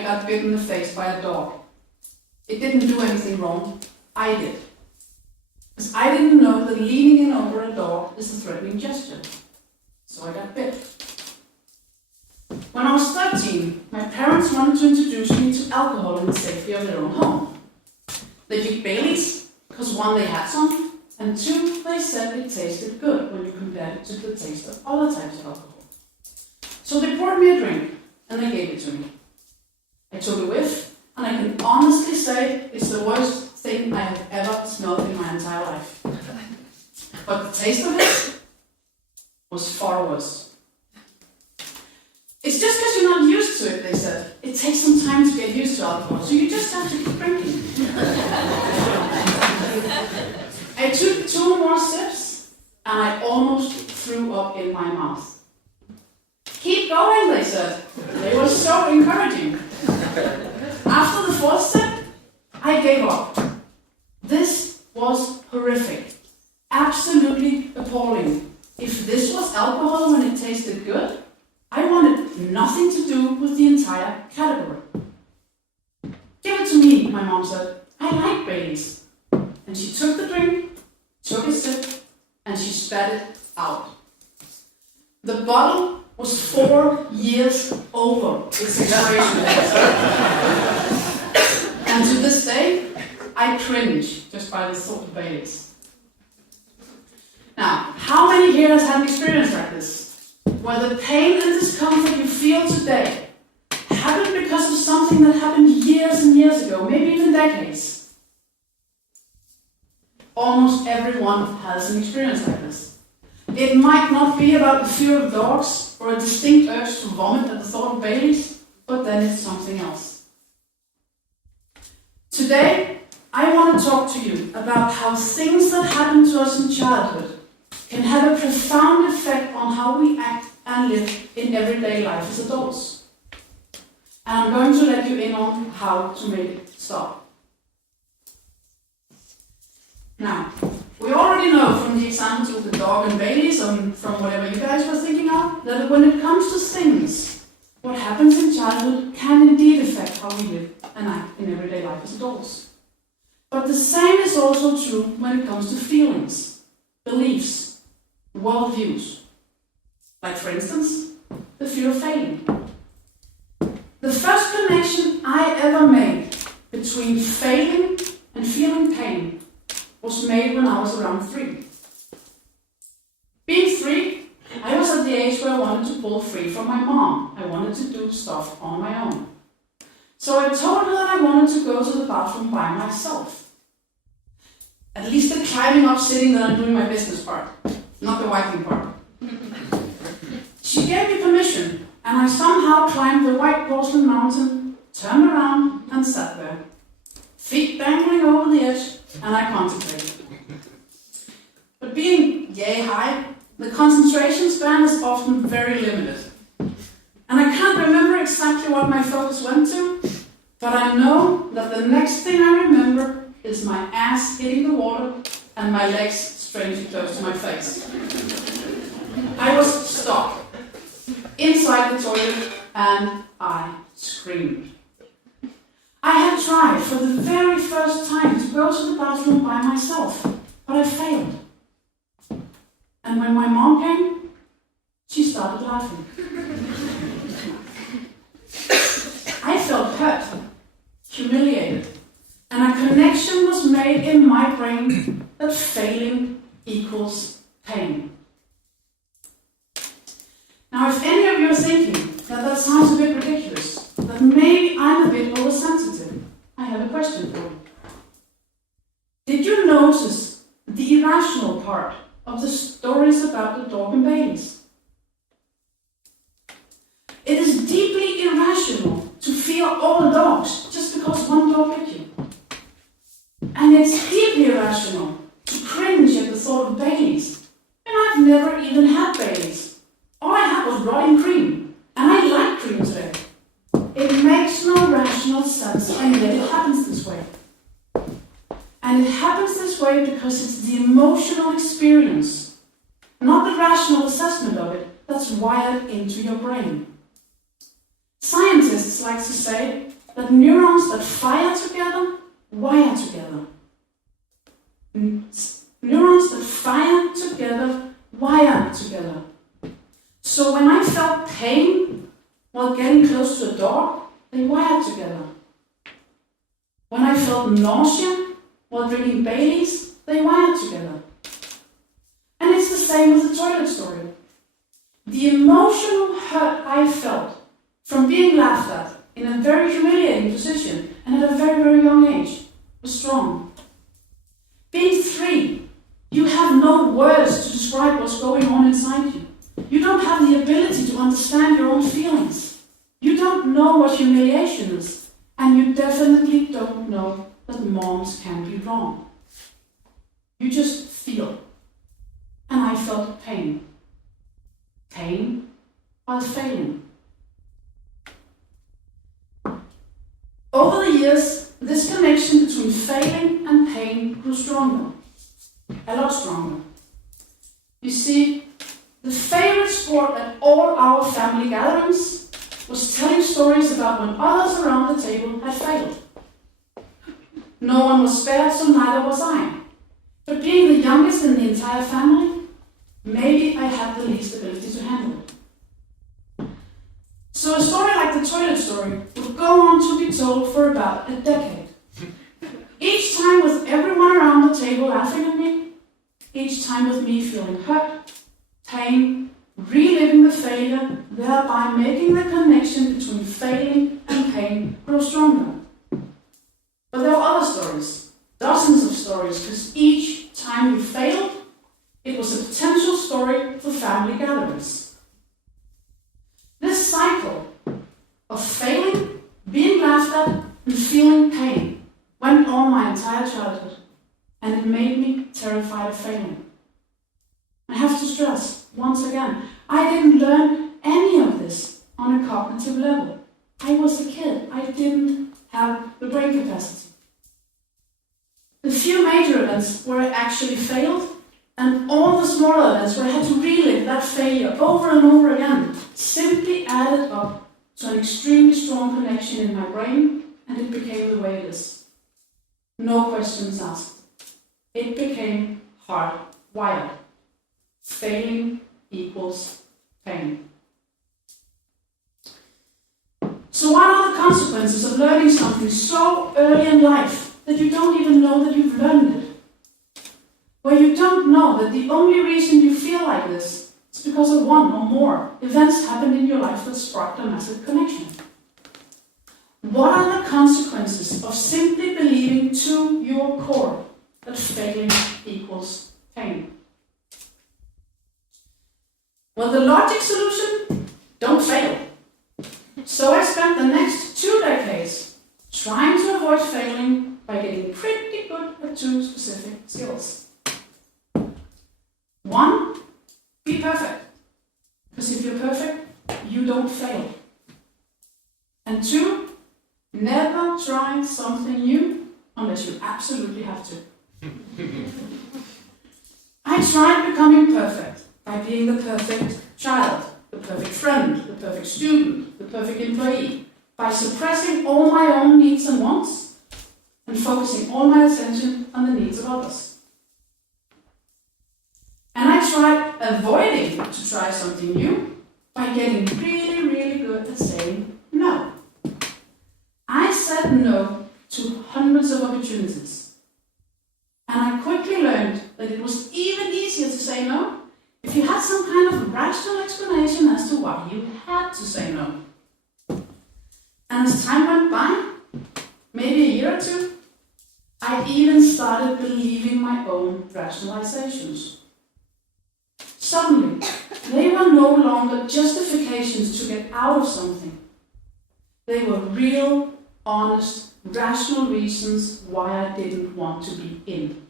I got bitten in the face by a dog. It didn't do anything wrong. I did. Because I didn't know that leaning in over a dog is a threatening gesture. So I got bit. When I was 13, my parents wanted to introduce me to alcohol in the safety of their own home. They picked Baileys, because one, they had some, and two, they said it tasted good when you compared it to the taste of other types of alcohol. So they poured me a drink, and they gave it to me. I took a whiff, and I can honestly say it's the worst thing I have ever smelled in my entire life. But the taste of it was far worse. It's just because you're not used to it, they said. It takes some time to get used to alcohol, so you just have to keep drinking. I took 2 more sips, and I almost threw up in my mouth. Keep going, they said. They were so encouraging. After the 4th sip, I gave up. This was horrific. Absolutely appalling. If this was alcohol when it tasted good, I wanted nothing to do with the entire category. Give it to me, my mom said. I like Baileys. And she took the drink, took a sip, and she spat it out. The bottle was 4 years over its expiration date. And to this day, I cringe just by the thought of Baileys. Now, how many here has had an experience like this? Where the pain and discomfort you feel today happened because of something that happened years and years ago, maybe even decades. Almost everyone has an experience like this. It might not be about the fear of dogs or a distinct urge to vomit at the thought of Baileys, but then it's something else. Today, I want to talk to you about how things that happen to us in childhood can have a profound effect on how we act and live in everyday life as adults. And I'm going to let you in on how to make it stop. Now, we already know from the examples with the dog and Baileys, and from whatever you guys were thinking of, that when it comes to things, what happens in childhood can indeed affect how we live and act in everyday life as adults. But the same is also true when it comes to feelings, beliefs, worldviews. Like, for instance, the fear of failing. The first connection I ever made between failing and feeling pain was made when I was around 3. Being 3, I was at the age where I wanted to pull free from my mom. I wanted to do stuff on my own. So I told her that I wanted to go to the bathroom by myself. At least the climbing up, sitting that I'm doing my business part, not the wiping part. She gave me permission, and I somehow climbed the white porcelain mountain, turned around, and sat there. Feet dangling over the edge, and I contemplated. But being yay high, the concentration span is often very limited. And I can't remember exactly what my focus went to, but I know that the next thing I remember is my ass hitting the water and my legs strangely close to my face. I was stuck inside the toilet, and I screamed. I had tried for the very first time to go to the bathroom by myself, but I failed. And when my mom came, she started laughing. I felt hurt, humiliated, and a connection was made in my brain that failing equals pain. Now, if any of you are thinking that sounds a bit ridiculous, that maybe I'm a bit oversensitive, I have a question for you. Did you notice the irrational part of the stories about the dog and Baileys? It is deeply irrational to fear all dogs just because one dog bit you. And it's deeply irrational to cringe at the thought of Baileys. And I've never even had Baileys. All I had was rotting cream, and I like cream today. It makes no rational sense, and yet it happens this way. And it happens this way because it's the emotional experience, not the rational assessment of it, that's wired into your brain. Scientists like to say that neurons that fire together wire together. Neurons that fire together wire together. So when I felt pain while getting close to a dog, they wired together. When I felt nausea while drinking Baileys, they wired together. And it's the same with the toilet story. The emotional hurt I felt from being laughed at in a very humiliating position and at a very, very young age was strong. Being 3, you have no words to describe what's going on inside you. You don't have the ability to understand your own feelings. You don't know what humiliation is, and you definitely don't know that moms can be wrong. You just feel. And I felt pain. Pain while failing. Over the years, this connection between failing and pain grew stronger. A lot stronger. You see, the favorite sport at all our family gatherings was telling stories about when others around the table had failed. No one was spared, so neither was I. But being the youngest in the entire family, maybe I had the least ability to handle it. So a story like the toilet story would go on to be told for about a decade. Each time with everyone around the table laughing at me, each time with me feeling hurt, pain, reliving the failure, thereby making the connection between failing and pain grow stronger. But there were other stories, dozens of stories, because each time you failed, it was a potential story for family gatherings. This cycle of failing, being laughed at, and feeling pain went on my entire childhood, and it made me terrified of failing. I have to stress, once again, I didn't learn any of this on a cognitive level. I was a kid. I didn't have the brain capacity. The few major events where I actually failed, and all the smaller events where I had to relive that failure over and over again, simply added up to an extremely strong connection in my brain, and it became the way it is. No questions asked. It became hardwired. Failing equals pain. So what are the consequences of learning something so early in life that you don't even know that you've learned it? Where you don't know that the only reason you feel like this is because of one or more events happened in your life that sparked a massive connection. What are the consequences of simply believing to your core that failing equals pain? Well, the logic solution, don't fail. So I spent the next 2 decades trying to avoid failing by getting pretty good at 2 specific skills. 1, be perfect. Because if you're perfect, you don't fail. And 2, never try something new unless you absolutely have to. I tried becoming perfect by being the perfect child, the perfect friend, the perfect student, the perfect employee, by suppressing all my own needs and wants and focusing all my attention on the needs of others. And I tried avoiding to try something new by getting really, really good at saying no. I said no to hundreds of opportunities. And I quickly learned that it was even easier to say no if you had some kind of rational explanation as to why you had to say no. And as time went by, maybe a year or 2, I even started believing my own rationalizations. Suddenly, they were no longer justifications to get out of something. They were real, honest, rational reasons why I didn't want to be in.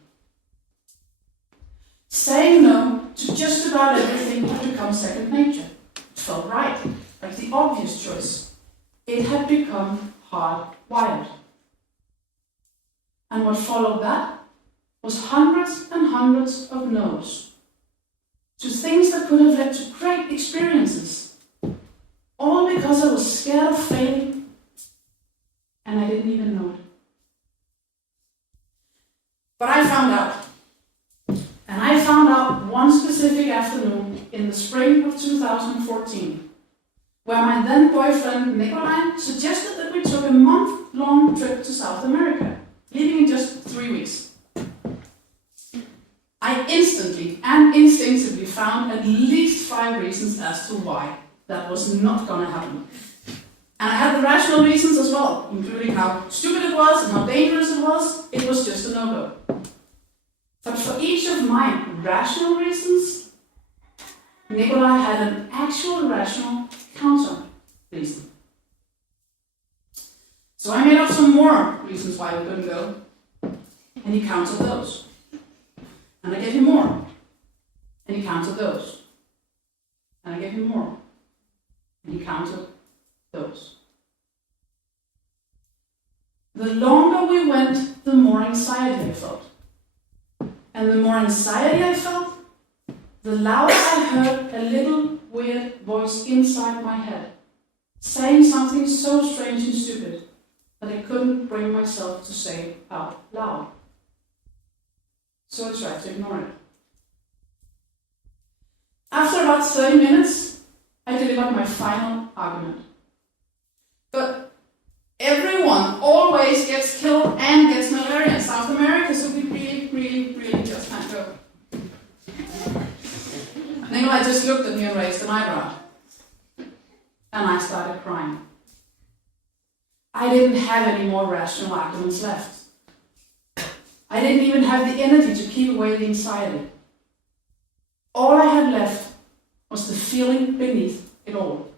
Saying no to just about everything had become second nature. It felt right, like the obvious choice. It had become hardwired. And what followed that was hundreds and hundreds of no's to things that could have led to great experiences. All because I was scared of failing in the spring of 2014, where my then boyfriend Nikolai suggested that we took a month-long trip to South America, leaving in just 3 weeks. I instantly and instinctively found at least 5 reasons as to why that was not going to happen. And I had the rational reasons as well, including how stupid it was and how dangerous it was. It was just a no-go. But for each of my rational reasons, Nikolai had an actual rational counter reason. So I made up some more reasons why we couldn't go, and he counted those. And I gave him more, and he counted those. And I gave him more, and he counted those. The longer we went, the more anxiety I felt. And the more anxiety I felt, the louder I heard a little weird voice inside my head, saying something so strange and stupid that I couldn't bring myself to say out loud. So I tried to ignore it. After about 30 minutes, I delivered my final argument. But everyone always gets killed and gets malaria in South America, so we really just can't go. Nikolai just looked at me and raised an eyebrow. And I started crying. I didn't have any more rational arguments left. I didn't even have the energy to keep away the anxiety. All I had left was the feeling beneath it all.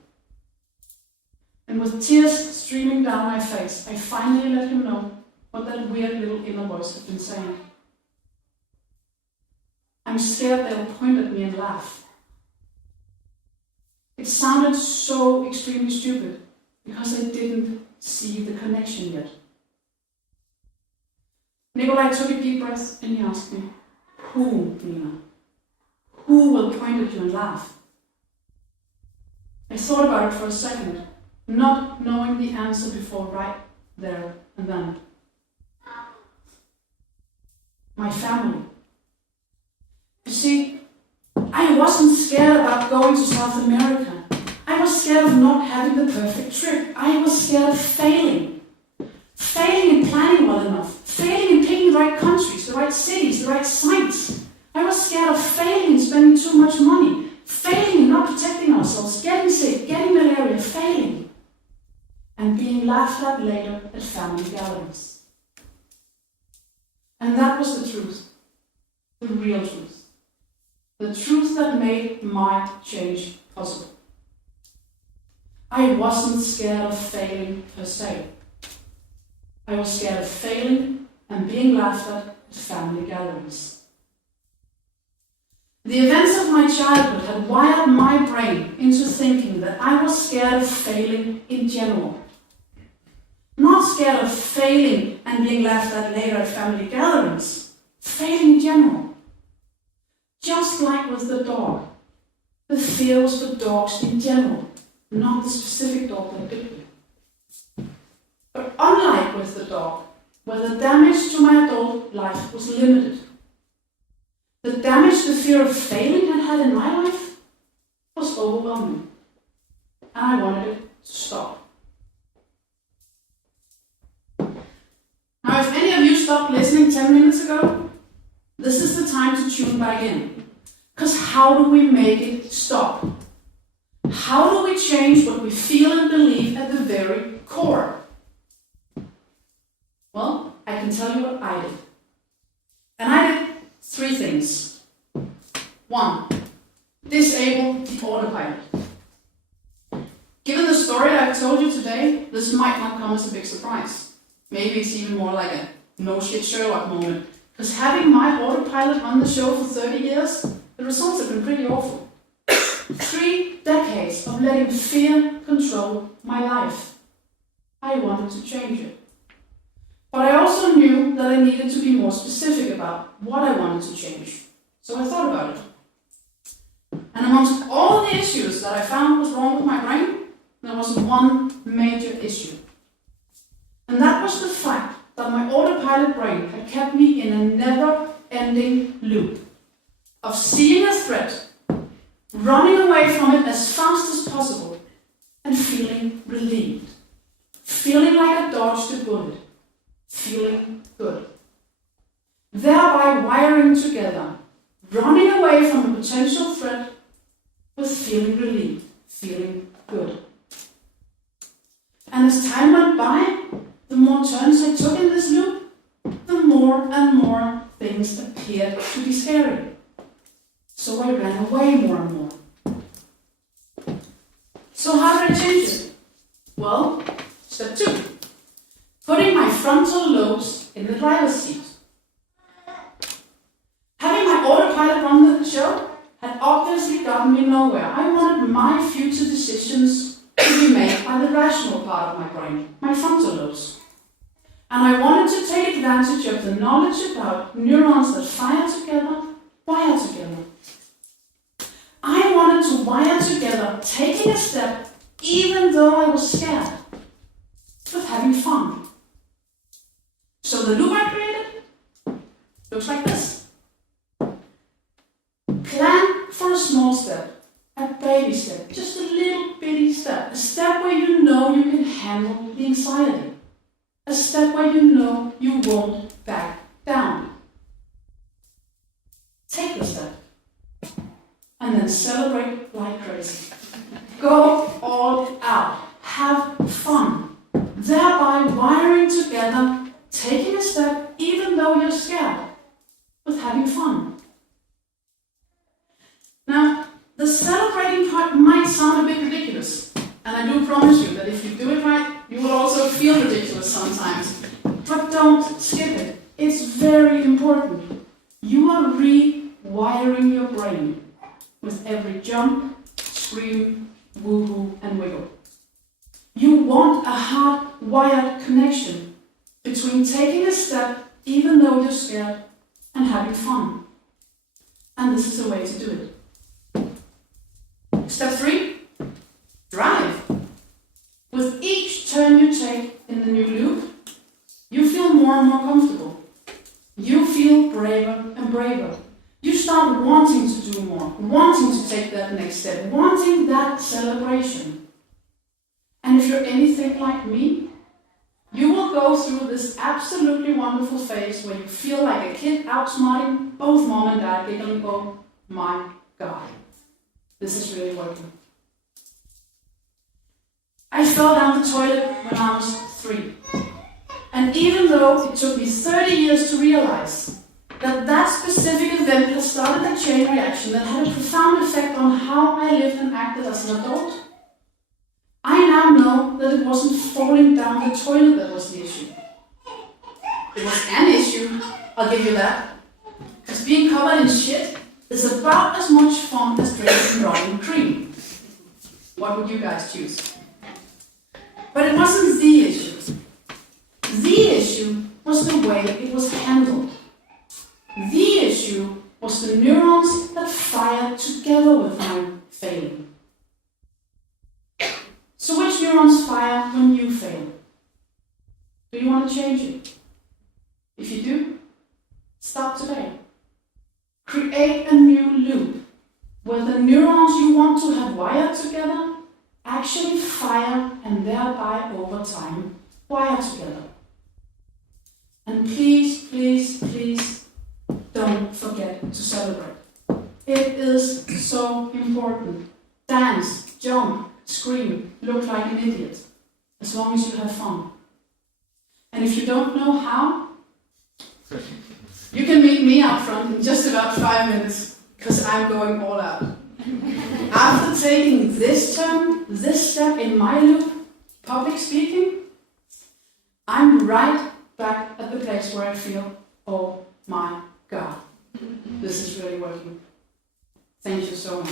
And with tears streaming down my face, I finally let him know what that weird little inner voice had been saying. I'm scared they'll point at me and laugh. It sounded so extremely stupid because I didn't see the connection yet. Nikolai took a deep breath and he asked me, "Who, Nina? Who will point at you and laugh?" I thought about it for a second, not knowing the answer before right there and then. My family. You see, I wasn't scared about going to South America. I was scared of not having the perfect trip. I was scared of failing. Failing in planning well enough. Failing in picking the right countries, the right cities, the right sites. I was scared of failing in spending too much money. Failing in not protecting ourselves. Getting sick, getting malaria, failing. And being laughed at later at family gatherings. And that was the truth. The real truth. The truth that made my change possible. I wasn't scared of failing per se. I was scared of failing and being laughed at family gatherings. The events of my childhood had wired my brain into thinking that I was scared of failing in general. Not scared of failing and being laughed at later at family gatherings. Failing in general. Just like with the dog. The fear was for dogs in general, not the specific dog that bit me. But unlike with the dog, where the damage to my adult life was limited, the damage the fear of failing had in my life was overwhelming. And I wanted it to stop. Now, if any of you stopped listening 10 minutes ago, this is the time to tune back in. Because how do we make it stop? How do we change what we feel and believe at the very core? Well, I can tell you what I did. And I did 3 things. 1, disable the autopilot. Given the story I've told you today, this might not come as a big surprise. Maybe it's even more like a no shit Sherlock moment. Because having my autopilot on the show for 30 years, the results have been pretty awful. 3 decades of letting fear control my life. I wanted to change it. But I also knew that I needed to be more specific about what I wanted to change. So I thought about it. And amongst all the issues that I found was wrong with my brain, there was one major issue. And that was the fact that my autopilot brain had kept me in a never-ending loop of seeing a threat, running away from it as fast as possible, and feeling relieved, feeling like I dodged a bullet, feeling good. Thereby wiring together, running away from a potential threat with feeling relieved, feeling good. And as time went by, the more turns I took in this loop, the more and more things appeared to be scary. So I ran away more and more. So how did I change it? Well, step 2. Putting my frontal lobes in the driver's seat. Having my autopilot run the show had obviously gotten me nowhere. I wanted my future decisions to be made by the rational part of my brain, my frontal lobes. And I wanted to take advantage of the knowledge about neurons that fire together, wire together. I wanted to wire together, taking a step, even though I was scared, with having fun. So the loop I created looks like this. Plan for a small step, a baby step, just a little bitty step, a step where you know you can handle the anxiety. A step where you know you won't back down. Take the step. And then celebrate like crazy. Go all out. Have fun. Thereby wiring together, taking a step even though you're scared, with having fun. Now, the celebrating part might sound a bit ridiculous. And I do promise you that if you do it right, you will also feel ridiculous sometimes. But don't skip it. It's very important. You are rewiring your brain with every jump, scream, woohoo, and wiggle. You want a hard-wired connection between taking a step, even though you're scared, and having fun. And this is the way to do it. Step 3, drive. With each turn you take in the new loop, you feel more and more comfortable. You feel braver and braver. You start wanting to do more, wanting to take that next step, wanting that celebration. And if you're anything like me, you will go through this absolutely wonderful phase where you feel like a kid outsmarting both mom and dad, giggling, oh my God, this is really working. I fell down the toilet when I was 3. And even though it took me 30 years to realize that that specific event had started a chain reaction that had a profound effect on how I lived and acted as an adult, I now know that it wasn't falling down the toilet that was the issue. It was an issue, I'll give you that. Because being covered in shit is about as much fun as drinking raw cream. What would you guys choose? But it wasn't the issue. The issue was the way it was handled. The issue was the neurons that fired together with my failing. So which neurons fire when you fail? Do you want to change it? If you do, start today. Create a new loop where the neurons you want to have wired together actually fire and thereby over time wire together. And please, please, please don't forget to celebrate. It is so important. Dance, jump, scream, look like an idiot, as long as you have fun. And if you don't know how, you can meet me out front in just about 5 minutes, because I'm going all out. After taking this turn, this step in my loop, public speaking, I'm right back at the place where I feel, oh my God, this is really working. Thank you so much.